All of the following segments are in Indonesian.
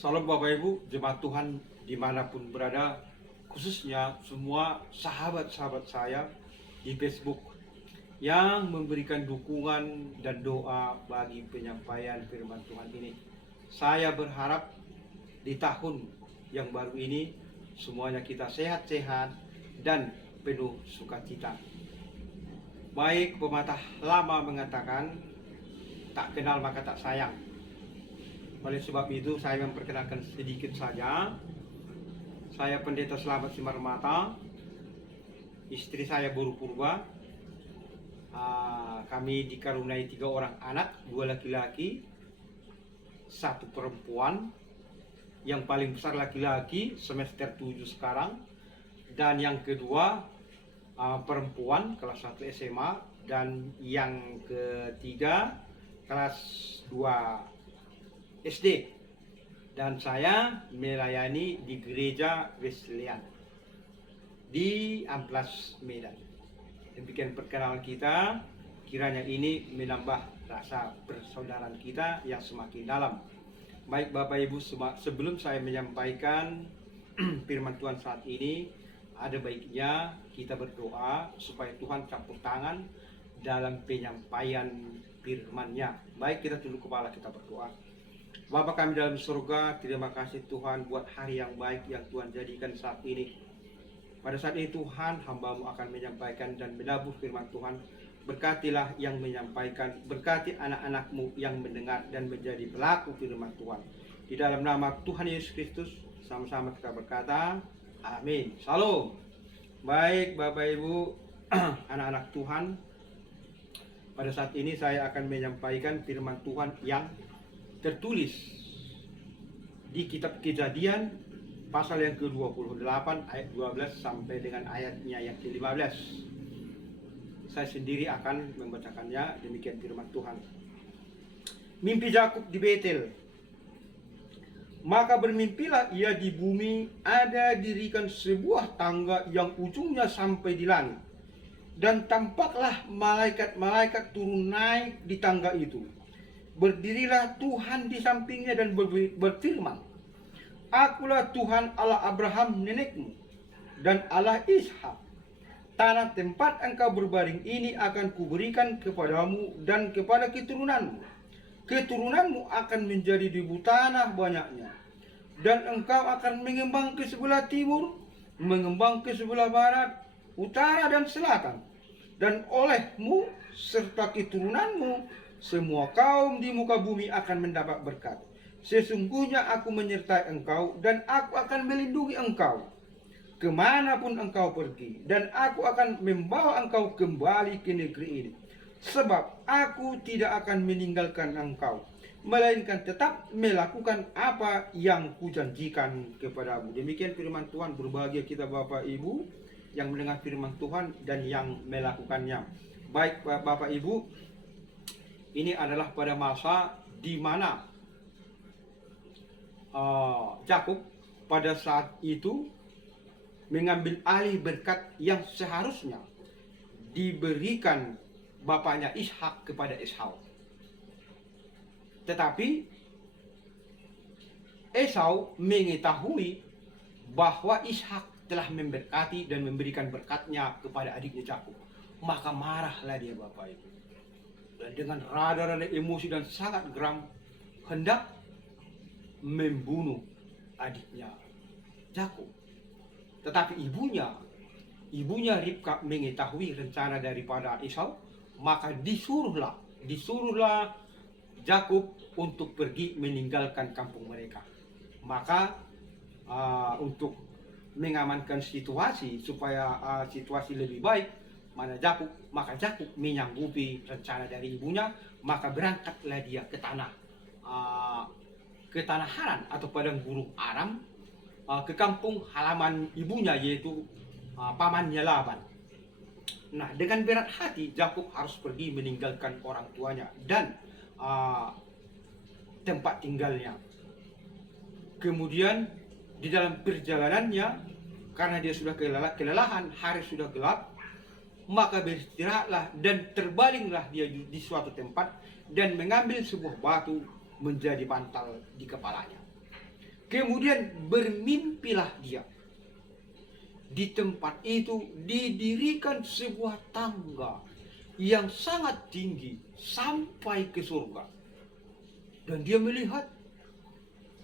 Salam Bapak Ibu, jemaat Tuhan dimanapun berada, khususnya semua sahabat-sahabat saya di Facebook yang memberikan dukungan dan doa bagi penyampaian firman Tuhan ini. Saya berharap di tahun yang baru ini semuanya kita sehat-sehat dan penuh sukacita. Baik pepatah lama mengatakan, tak kenal maka tak sayang. Oleh sebab itu saya memperkenalkan sedikit saja. Saya Pendeta Slamet Simarmata, istri saya Buru Purba. Kami dikaruniai 3 orang anak, 2 laki-laki, 1 perempuan. Yang paling besar laki-laki, semester 7 sekarang. Dan yang kedua perempuan, kelas 1 SMA. Dan yang ketiga, kelas 2 SD. Dan saya melayani di gereja Wesleyan di Amplas, Medan. Demikian perkenalan kita. Kiranya ini menambah rasa persaudaraan kita yang semakin dalam. Baik Bapak Ibu, sebelum saya menyampaikan firman Tuhan saat ini, ada baiknya kita berdoa supaya Tuhan campur tangan dalam penyampaian firman-Nya. Baik, kita tunduk kepala, kita berdoa. Bapa kami dalam surga, terima kasih Tuhan buat hari yang baik yang Tuhan jadikan saat ini. Pada saat ini Tuhan, hamba-Mu akan menyampaikan dan menabur firman Tuhan. Berkatilah yang menyampaikan, berkati anak-anak-Mu yang mendengar dan menjadi pelaku firman Tuhan. Di dalam nama Tuhan Yesus Kristus, sama-sama kita berkata, amin. Shalom. Baik Bapak Ibu, anak-anak Tuhan, pada saat ini saya akan menyampaikan firman Tuhan yang tertulis di kitab Kejadian pasal yang ke-28 ayat 12 sampai dengan ayatnya yang ke-15. Saya sendiri akan membacakannya. Demikian firman Tuhan. Mimpi Yakub di Betel. Maka bermimpilah ia di bumi, ada dirikan sebuah tangga yang ujungnya sampai di langit. Dan tampaklah malaikat-malaikat turun naik di tangga itu. Berdirilah Tuhan di sampingnya dan berfirman, Akulah Tuhan Allah Abraham nenekmu dan Allah Ishak. Tanah tempat engkau berbaring ini akan kuberikan kepadamu dan kepada keturunanmu. Keturunanmu akan menjadi debu tanah banyaknya. Dan engkau akan mengembang ke sebelah timur, mengembang ke sebelah barat, utara dan selatan. Dan olehmu serta keturunanmu semua kaum di muka bumi akan mendapat berkat. Sesungguhnya aku menyertai engkau dan aku akan melindungi engkau kemanapun engkau pergi. Dan aku akan membawa engkau kembali ke negeri ini. Sebab aku tidak akan meninggalkan engkau, melainkan tetap melakukan apa yang kujanjikan kepadamu. Demikian firman Tuhan. Berbahagia kita Bapak Ibu yang mendengar firman Tuhan dan yang melakukannya. Baik Bapak Ibu, ini adalah pada masa di mana Yakub pada saat itu mengambil alih berkat yang seharusnya diberikan bapaknya Ishak kepada Esau. Tetapi Esau mengetahui bahwa Ishak telah memberkati dan memberikan berkatnya kepada adiknya Yakub. Maka marahlah dia Bapak Ibu. Dan dengan rada-rada emosi dan sangat geram hendak membunuh adiknya Yakub. Tetapi ibunya Ribka mengetahui rencana daripada Esau, maka disuruhlah Yakub untuk pergi meninggalkan kampung mereka. Maka untuk mengamankan situasi supaya situasi lebih baik, maka Yakub menyanggupi rencana dari ibunya, maka berangkatlah dia ke tanah Haran atau padang gurun Aram, ke kampung halaman ibunya, yaitu pamannya Laban. Nah, dengan berat hati Yakub harus pergi meninggalkan orang tuanya dan tempat tinggalnya. Kemudian di dalam perjalanannya, karena dia sudah kelelahan, hari sudah gelap, maka beristirahatlah dan terbalinglah dia di suatu tempat dan mengambil sebuah batu menjadi bantal di kepalanya. Kemudian bermimpilah dia. Di tempat itu didirikan sebuah tangga yang sangat tinggi sampai ke surga. Dan dia melihat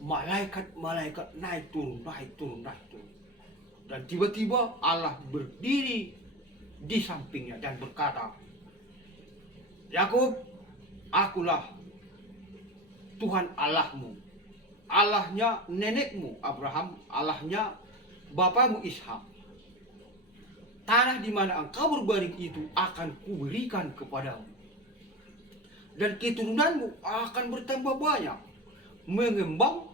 malaikat-malaikat naik turun, naik turun, naik turun. Dan tiba-tiba Allah berdiri di sampingnya dan berkata, Yakub, akulah Tuhan Allahmu, Allahnya nenekmu Abraham, Allahnya bapamu Ishak. Tanah di mana engkau berbaring itu akan kuberikan kepadamu. Dan keturunanmu akan bertambah banyak, mengembang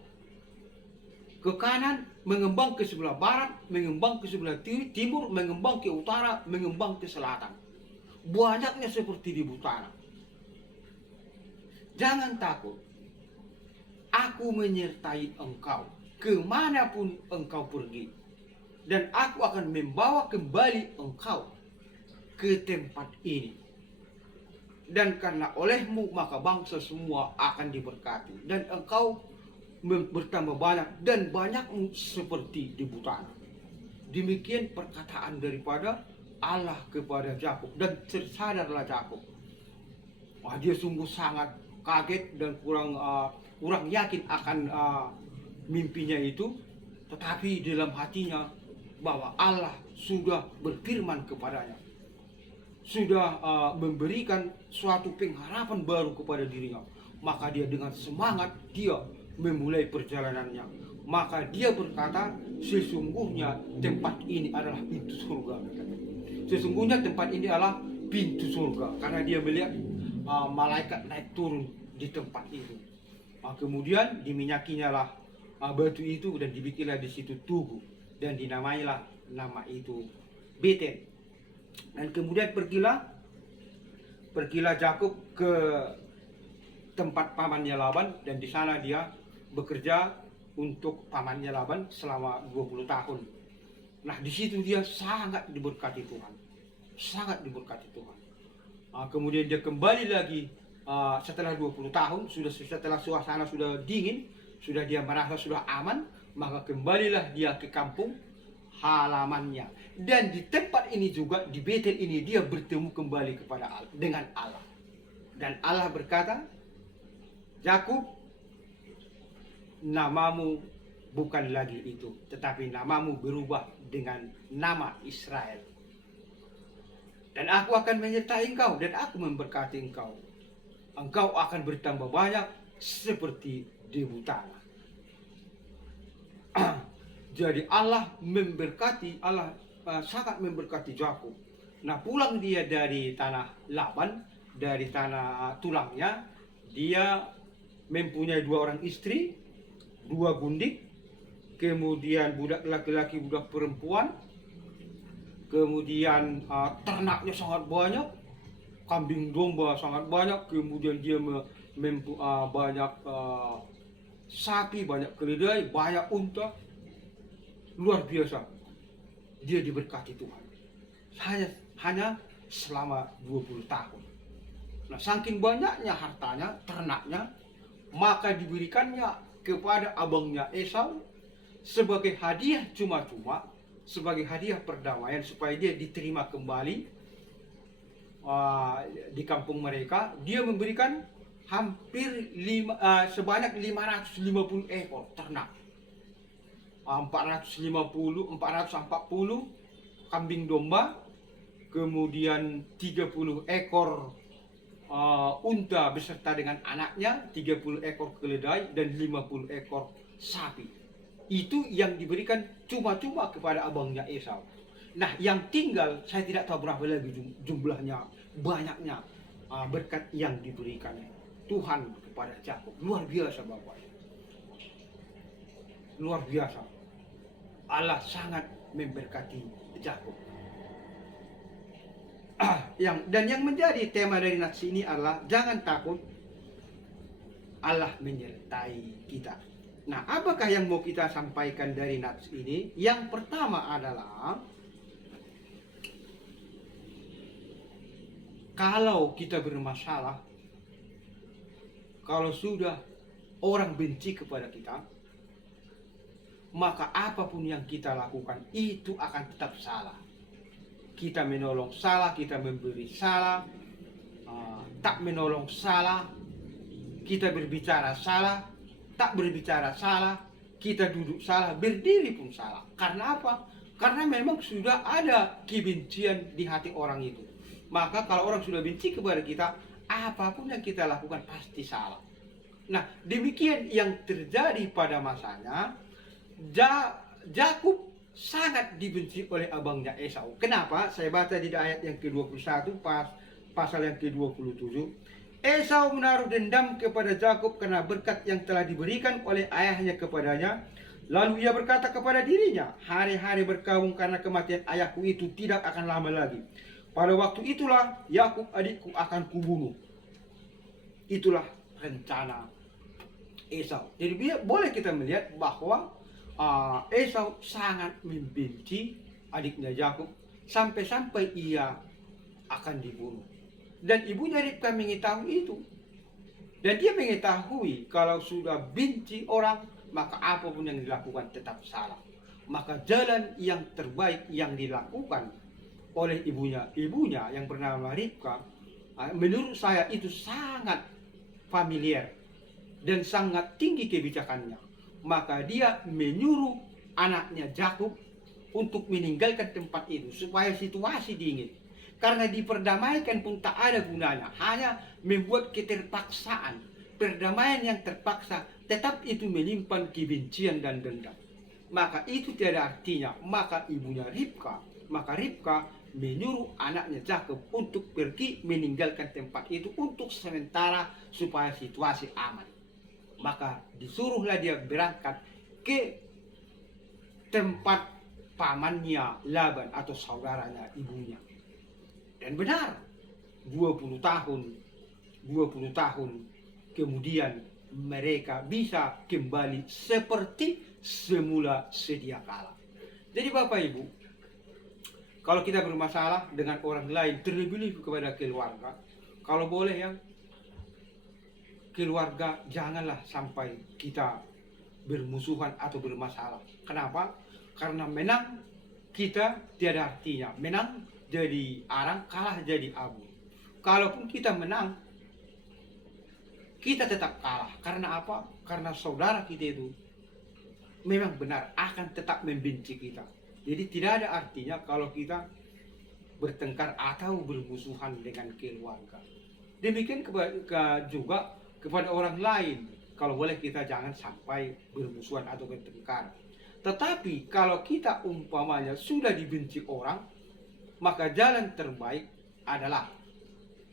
ke kanan, mengembang ke sebelah barat, mengembang ke sebelah timur, mengembang ke utara, mengembang ke selatan. Banyaknya seperti di tanah. Jangan takut, aku menyertai engkau kemanapun engkau pergi. Dan aku akan membawa kembali engkau ke tempat ini. Dan karena olehmu maka bangsa semua akan diberkati. Dan engkau bertambah banyak dan banyakmu seperti di tanah. Demikian perkataan daripada Allah kepada Yakub. Dan tersadarlah Yakub. Wah, dia sungguh sangat kaget dan kurang yakin akan mimpinya itu. Tetapi dalam hatinya bahwa Allah sudah berfirman kepadanya, sudah memberikan suatu pengharapan baru kepada dirinya. Maka dia dengan semangat dia memulai perjalanannya. Maka dia berkata, sesungguhnya tempat ini adalah pintu surga. Sesungguhnya tempat ini adalah pintu surga, karena dia melihat malaikat naik turun di tempat itu. Kemudian diminyakinya lah batu itu dan dibikinlah di situ tugu. Dan dinamailah nama itu Betel. Dan kemudian pergilah Yakub ke tempat pamannya Laban, dan di sana dia bekerja untuk pamannya Laban selama 20 tahun. Nah, di situ dia sangat diberkati Tuhan. Sangat diberkati Tuhan. Kemudian dia kembali lagi setelah 20 tahun, setelah suasana sudah dingin, sudah dia merasa sudah aman, maka kembalilah dia ke kampung halamannya. Dan di tempat ini juga, di Betel ini, dia bertemu kembali dengan Allah. Dan Allah berkata, Yakub, namamu bukan lagi itu, tetapi namamu berubah dengan nama Israel. Dan aku akan menyertai engkau, dan aku memberkati engkau. Engkau akan bertambah banyak seperti debu tanah. Jadi Allah memberkati, Allah sangat memberkati Yakub. Nah, pulang dia dari tanah Laban, dari tanah tulangnya, dia mempunyai 2 orang istri, 2 gundik, kemudian budak laki-laki, budak perempuan, kemudian ternaknya sangat banyak, kambing domba sangat banyak, kemudian dia banyak sapi, banyak keledai, banyak unta. Luar biasa. Dia diberkati Tuhan. Hanya selama 20 tahun. Nah, saking banyaknya hartanya, ternaknya, maka diberikannya kepada abangnya Esau sebagai hadiah cuma-cuma, sebagai hadiah perdamaian, supaya dia diterima kembali di kampung mereka. Dia memberikan hampir sebanyak 550 ekor ternak, 440 kambing domba, kemudian 30 ekor unta beserta dengan anaknya, 30 ekor keledai, dan 50 ekor sapi. Itu yang diberikan cuma-cuma kepada abangnya Esau. Nah, yang tinggal saya tidak tahu berapa lagi jumlahnya, banyaknya berkat yang diberikan Tuhan kepada Yakub. Luar biasa Bapak. Luar biasa. Allah sangat memberkati Yakub. Dan yang menjadi tema dari nats ini adalah jangan takut, Allah menyertai kita. Nah, apakah yang mau kita sampaikan dari nats ini? Yang pertama adalah, kalau kita bermasalah, kalau sudah orang benci kepada kita, maka apapun yang kita lakukan itu akan tetap salah. Kita menolong salah, kita memberi salah, tak menolong salah, kita berbicara salah, tak berbicara salah, kita duduk salah, berdiri pun salah. Karena apa? Karena memang sudah ada kebencian di hati orang itu. Maka kalau orang sudah benci kepada kita, apapun yang kita lakukan pasti salah. Nah, demikian yang terjadi pada masanya. Yakub sangat dibenci oleh abangnya Esau. Kenapa? Saya baca di ayat yang ke-21 pasal yang ke-27. Esau menaruh dendam kepada Yakub karena berkat yang telah diberikan oleh ayahnya kepadanya. Lalu ia berkata kepada dirinya, hari-hari berkabung karena kematian ayahku itu tidak akan lama lagi. Pada waktu itulah Yakub adikku akan kubunuh. Itulah rencana Esau. Jadi boleh kita melihat bahwa Esau sangat membenci adiknya Yakub sampai-sampai ia akan dibunuh. Dan ibunya Ribka mengetahui itu. Dan dia mengetahui kalau sudah benci orang, maka apapun yang dilakukan tetap salah. Maka jalan yang terbaik yang dilakukan oleh ibunya yang bernama Ribka, menurut saya itu sangat familiar dan sangat tinggi kebijakannya. Maka dia menyuruh anaknya Yakub untuk meninggalkan tempat itu supaya situasi dingin. Karena diperdamaikan pun tak ada gunanya, hanya membuat keterpaksaan. Perdamaian yang terpaksa tetap itu menyimpan kebencian dan dendam. Maka itu tiada artinya. Maka Ribka menyuruh anaknya Yakub untuk pergi meninggalkan tempat itu untuk sementara supaya situasi aman. Maka disuruhlah dia berangkat ke tempat pamannya Laban atau saudaranya ibunya. Dan benar, 20 tahun kemudian mereka bisa kembali seperti semula sedia kala. Jadi Bapak Ibu, kalau kita bermasalah dengan orang lain, terlebih-lebih kepada keluarga, kalau boleh ya, keluarga janganlah sampai kita bermusuhan atau bermasalah. Kenapa? Karena menang kita tiada artinya. Menang jadi arang, kalah jadi abu. Kalaupun kita menang, kita tetap kalah. Karena apa? Karena saudara kita itu memang benar akan tetap membenci kita. Jadi tidak ada artinya kalau kita bertengkar atau bermusuhan dengan keluarga. Demikian juga kepada orang lain. Kalau boleh kita jangan sampai bermusuhan atau bertengkar. Tetapi kalau kita umpamanya sudah dibenci orang, maka jalan terbaik adalah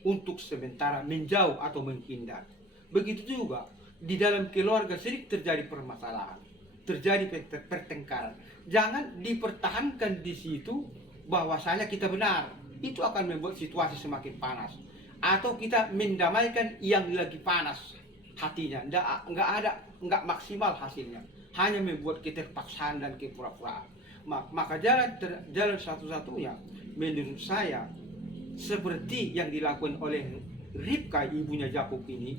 untuk sementara menjauh atau menghindar. Begitu juga di dalam keluarga sering terjadi permasalahan, terjadi pertengkaran. Jangan dipertahankan di situ bahwasanya kita benar. Itu akan membuat situasi semakin panas. Atau kita mendamaikan yang lagi panas hatinya. Nggak maksimal hasilnya. Hanya membuat keterpaksaan dan kepura-puraan. Maka jalan satu-satunya menurut saya seperti yang dilakukan oleh Ribka ibunya Yakub ini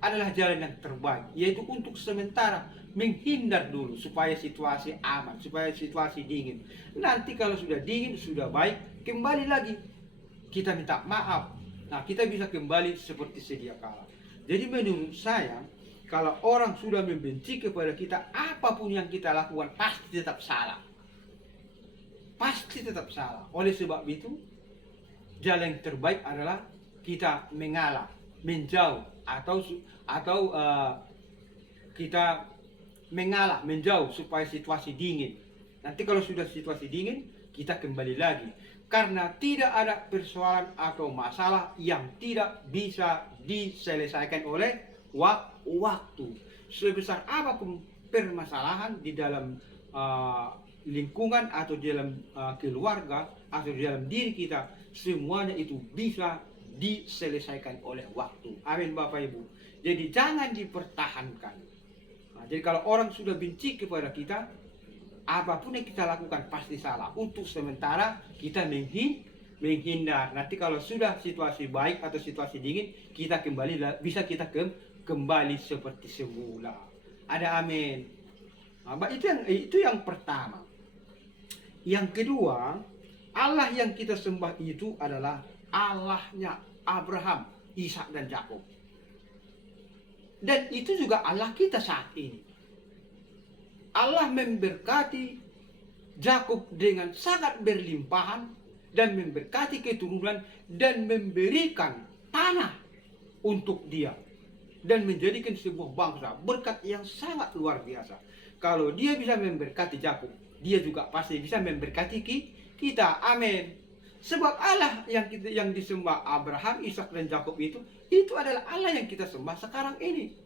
adalah jalan yang terbaik, yaitu untuk sementara menghindar dulu supaya situasi aman, supaya situasi dingin. Nanti kalau sudah dingin, sudah baik, kembali lagi kita minta maaf. Nah, kita bisa kembali seperti sedia kala. Jadi menurut saya, kalau orang sudah membenci kepada kita, apapun yang kita lakukan pasti tetap salah. Pasti tetap salah. Oleh sebab itu, jalan yang terbaik adalah kita mengalah, menjauh, atau kita mengalah, menjauh supaya situasi dingin. Nanti kalau sudah situasi dingin, kita kembali lagi. Karena tidak ada persoalan atau masalah yang tidak bisa diselesaikan oleh waktu. Sebesar apapun permasalahan di dalam lingkungan atau di dalam keluarga atau di dalam diri kita, semuanya itu bisa diselesaikan oleh waktu. Amin Bapak Ibu. Jadi jangan dipertahankan. Nah, jadi kalau orang sudah benci kepada kita, apapun yang kita lakukan pasti salah. Untuk sementara kita menghindar. Nanti kalau sudah situasi baik atau situasi dingin, kita kembali seperti semula. Ada amin. Itu yang pertama. Yang kedua, Allah yang kita sembah itu adalah Allahnya Abraham, Ishak dan Yakub. Dan itu juga Allah kita saat ini. Allah memberkati Yakub dengan sangat berlimpahan dan memberkati keturunan dan memberikan tanah untuk dia dan menjadikan sebuah bangsa, berkat yang sangat luar biasa. Kalau dia bisa memberkati Yakub, dia juga pasti bisa memberkati kita. Amin. Sebab Allah yang disembah Abraham, Ishak dan Yakub itu adalah Allah yang kita sembah sekarang ini.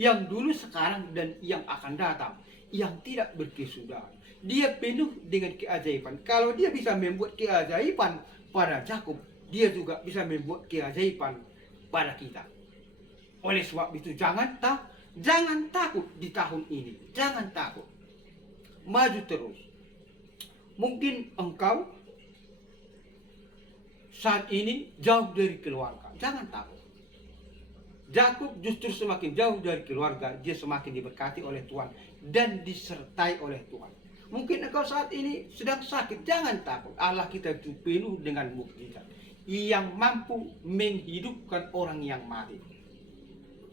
Yang dulu, sekarang, dan yang akan datang, yang tidak berkesudahan. Dia penuh dengan keajaiban. Kalau dia bisa membuat keajaiban pada Yakub, dia juga bisa membuat keajaiban pada kita. Oleh sebab itu jangan takut di tahun ini. Jangan takut. Maju terus. Mungkin engkau saat ini jauh dari keluarga. Jangan takut. Yakub justru semakin jauh dari keluarga, dia semakin diberkati oleh Tuhan dan disertai oleh Tuhan. Mungkin engkau saat ini sedang sakit, jangan takut. Allah kita itu penuh dengan mukjizat yang mampu menghidupkan orang yang mati,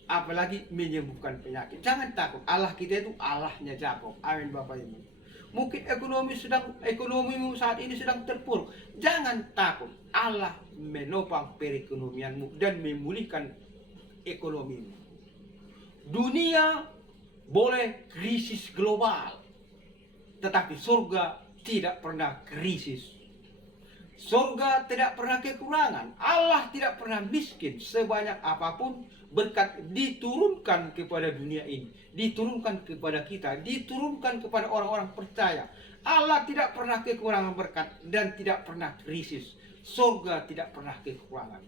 apalagi menyembuhkan penyakit. Jangan takut, Allah kita itu Allahnya Yakub. Amin Bapak Ibu. Mungkin ekonomimu saat ini sedang terpuruk, jangan takut. Allah menopang perekonomianmu dan memulihkan ekonomimu. Dunia boleh krisis global, tetapi surga tidak pernah krisis. Surga tidak pernah kekurangan. Allah tidak pernah miskin. Sebanyak apapun berkat diturunkan kepada dunia ini, diturunkan kepada kita, diturunkan kepada orang-orang percaya. Allah tidak pernah kekurangan berkat dan tidak pernah krisis. Surga tidak pernah kekurangan.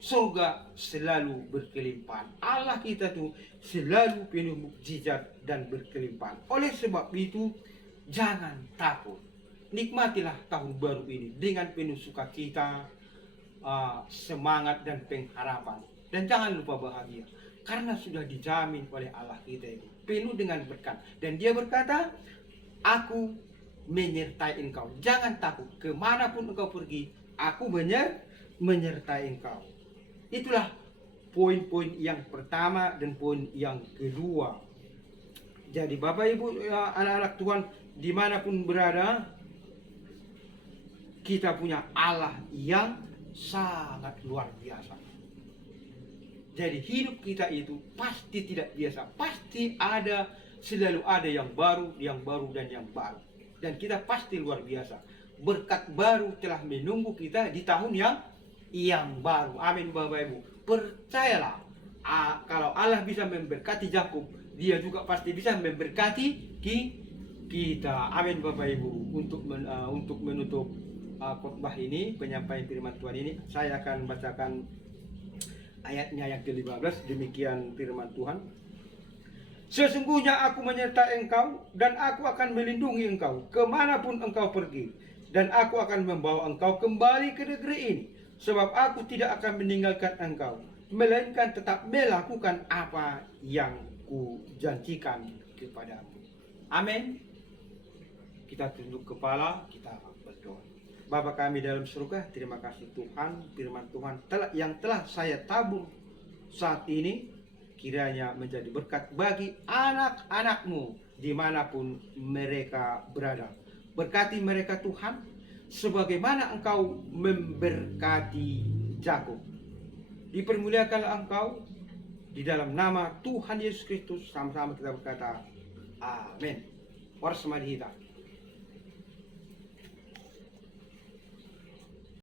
Surga selalu berkelimpahan. Allah kita tuh selalu penuh mukjizat dan berkelimpahan. Oleh sebab itu jangan takut. Nikmatilah tahun baru ini dengan penuh sukacita, semangat dan pengharapan. Dan jangan lupa bahagia, karena sudah dijamin oleh Allah kita itu penuh dengan berkat. Dan dia berkata, aku menyertai engkau. Jangan takut, kemanapun engkau pergi, aku menyertai engkau. Itulah poin-poin yang pertama dan poin yang kedua. Jadi Bapak Ibu, anak-anak Tuhan dimanapun berada, kita punya Allah yang sangat luar biasa. Jadi hidup kita itu pasti tidak biasa. Pasti selalu ada yang baru dan yang baru. Dan kita pasti luar biasa. Berkat baru telah menunggu kita di tahun yang baru. Amin Bapak Ibu. Percayalah, kalau Allah bisa memberkati Yakub, dia juga pasti bisa memberkati kita. Amin Bapak Ibu. Untuk menutup khotbah ini, penyampaian firman Tuhan ini, saya akan bacakan ayatnya yang ke-15. Demikian firman Tuhan. Sesungguhnya aku menyertai engkau, dan aku akan melindungi engkau kemanapun engkau pergi, dan aku akan membawa engkau kembali ke negeri ini. Sebab aku tidak akan meninggalkan engkau, melainkan tetap melakukan apa yang kujanjikan kepadamu. Amin. Kita tunduk kepala, kita berdoa. Bapa kami dalam surga, terima kasih Tuhan, firman Tuhan yang telah saya tabur saat ini, kiranya menjadi berkat bagi anak-anak-Mu dimanapun mereka berada. Berkati mereka Tuhan, sebagaimana Engkau memberkati Yakub. Dipermuliakanlah Engkau di dalam nama Tuhan Yesus Kristus. Sama-sama kita berkata, amin. Warsmadhita.